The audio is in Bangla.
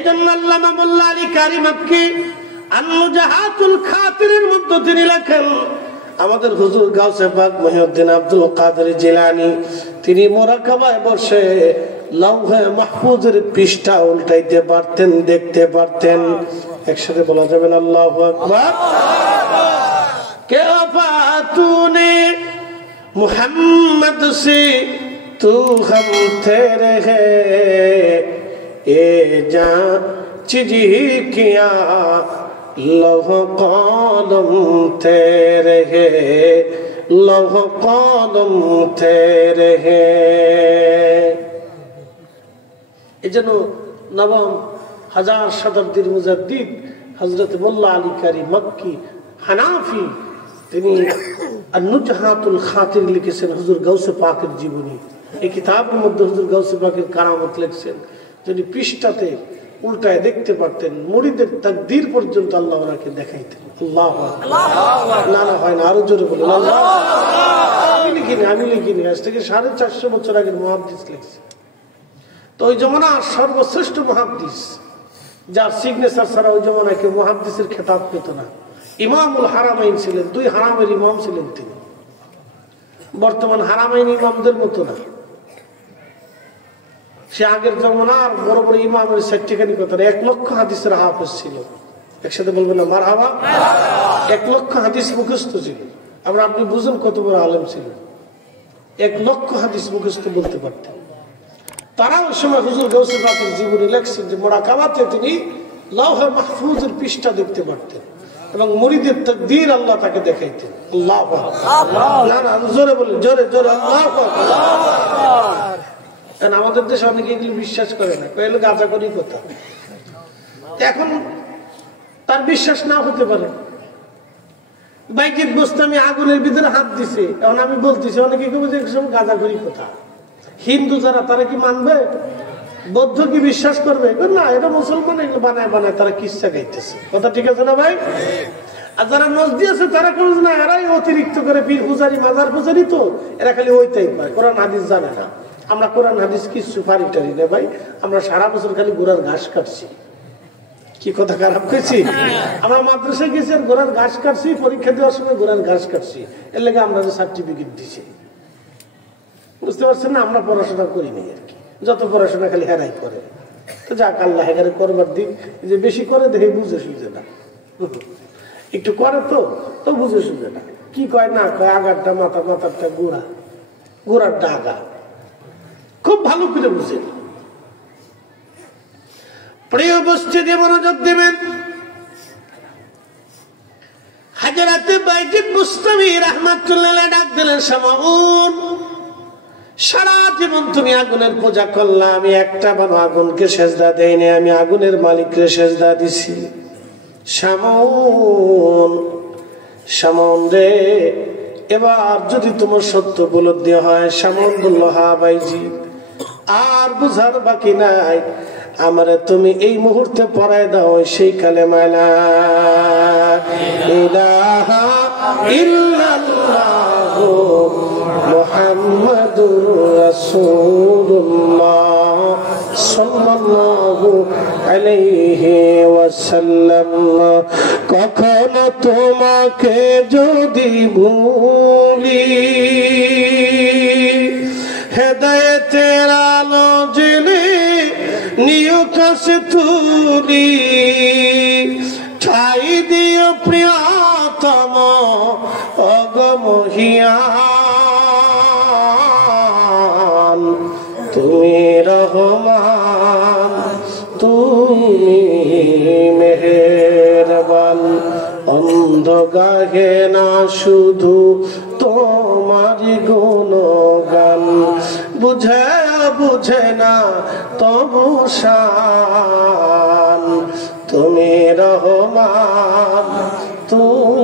এই জন্য আল্লামা মোল্লা আলী কারি মক্কি আন-নুজাহাতুল খাতিরের মধ্যে তিনি লেখেন, আমাদের হুজুর গাউসে পাক মহিউদ্দিন আব্দুল কাদের জিলানী তিনি মুরাকাবায় বসে লৌহে মাহফুজের পৃষ্ঠা উল্টাইতে পারতেন, দেখতে পারতেন। একসাথে বলা যাবে না আল্লাহু আকবার। কে ওফা তূনে মুহাম্মদ সে তু হম তেরে হে এ জাঁ চিজি কিয়া লৌহ কলম তেরে হে, লৌহ কলম তেরে হে। এই জন্য নবম হাজার শতাব্দীর মুজাদ্দিদ হযরত মোল্লা আলী কারি মক্কি হানাফি তিনি আন-নুজহাতুল খাতির লিখেছেন হুজুর গাউসে পাকের জীবনী। এই কিতাবের মধ্যে হুজুর গাউসে পাকের কারামত লিখছেন। তিনি পৃষ্ঠাতে উল্টায় দেখতে পারতেন, মুরিদের তাকদীর পর্যন্ত আল্লাহ ওনাকে দেখাইতেন। আল্লাহু আকবার। না না হয় না, আরো জোরে বলুন আল্লাহু আকবার। আমি লিখিনি, আজ থেকে 450 বছর আগের মুহাদ্দিস লিখছে। তো ওই জমানার সর্বশ্রেষ্ঠ মুহাদ্দিস, যার সিগনেচার ছাড়া ওই জমানায় কেউ মুহাদ্দিসের খেতাব পেত না, ইমামুল হারামাইন ছিলেন। 2 হারামের ইমাম ছিলেন তিনি। বর্তমান হারামাইন ইমামদের মতো না, সে আগের জমানার বড় বড় ইমামের সার্টিফিকেট কথা। 1 লক্ষ হাদিসের হাফেজ ছিল। একসাথে বলবেন না মারহাবা। 1 লক্ষ হাদিস মুখস্থ ছিল। আবার আপনি বুঝুন কত বড় আলেম ছিল। 1 লক্ষ হাদিস মুখস্থ বলতে পারতেন। তারা ওই সময় হুজুর গাউসে পাকের জীবনী লেখছেন যে মুরাকাবাতে তিনি লৌহে মাহফুজের পৃষ্ঠা দেখতে পারতেন এবং মুরিদের তাকদীর আল্লাহ তাকে দেখাইতেন। আল্লাহু আকবার। না না জোরে বলেন, জোরে জোরে আল্লাহু আকবার। আমাদের দেশে অনেকে এগুলো বিশ্বাস করে না, কইলে গাঁজা করি কথা। এখন তার বিশ্বাস না হতে পারে। বাইকিত বসতে আগুনের ভিতরে হাত দিছে, এখন আমি বলতেছি, অনেকে কবে যে গাঁজা করি কথা। হিন্দু যারা তারা কি মানবে? বৌদ্ধ কি বিশ্বাস করবে? না, এটা মুসলমান, এগুলো বানায় বানায় তারা কিচ্ছা গাইতেছে। কথা ঠিক আছে না ভাই? আর যারা নজদি আছে তারা কোন না, এরাই অতিরিক্ত করে পীর পূজারি মাজার পূজারি, তো এরা খালি ওইটাই পায়, কোরআন হাদিস জানে না। আমরা কোরআন হাদিস কিছু পারি টারি না ভাই, আমরা সারা বছর খালি ঘোড়ার ঘাস কাটছি। কি কথা খারাপ করেছি? আমরা মাদ্রাসায় গেছি আর ঘোড়ার ঘাস কাটছি, পরীক্ষা দেওয়ার সময় ঘোড়ার ঘাস কাটছি, এর লেগে আমরা সার্টিফিকেট দিছি। বুঝতে পারছেন না? আমরা পড়াশোনা করিনি আর কি, যত পড়াশোনা খালি হেরাই করে। তো যাক, আল্লাহ হেরাই করবার দিক, যে বেশি করে দেখে বুঝে সুঝে না, একটু করে তো বুঝে সুঝে না। কি কয় না কয়, আগারটা মাথা, মাথারটা গোড়া, গোড়ারটা আগা, খুব ভালো করে বুঝে। প্রিয় উপস্থিতি মনোযোগ দেবেন। হাজরাতে বাইজিদ বুস্তামি রাহমাতুল্লাহ আলাইহি ডাক দিলেন, শামাউন, সারা জীবন তুমি আগুনের পূজা করলা, আমি একটা বানো আগুনকে সেজদা দেইনি, আমি আগুনের মালিককে সেজদা দিছি। শামাউন, শামাউন রে, এবার যদি তোমার সত্য উপলব্ধি হয়। শামাউন বলল, হ্যাঁ বাইজিদ, আর বুঝার বাকি নাই, আমারে তুমি এই মুহূর্তে পড়ায় দাও সেই কালেমা লা ইলাহা ইল্লাল্লাহু মুহাম্মাদুর রাসূলুল্লাহ সাল্লাল্লাহু আলাইহি ওয়াসাল্লাম। কখনো তোমাকে যদি ভুলি, হেদায়েতের আলো জ্বেলে নিও কাছে তুলি, ঠাই দিও প্রিয়তম অগমহিয়ান, তুমি রহমান, তুমি মেহেরবান। অন্ধ গাহে না শুধু তোমারি গুণগান, বুঝে বুঝে না তবু শান, তুমি রহমান, তুমি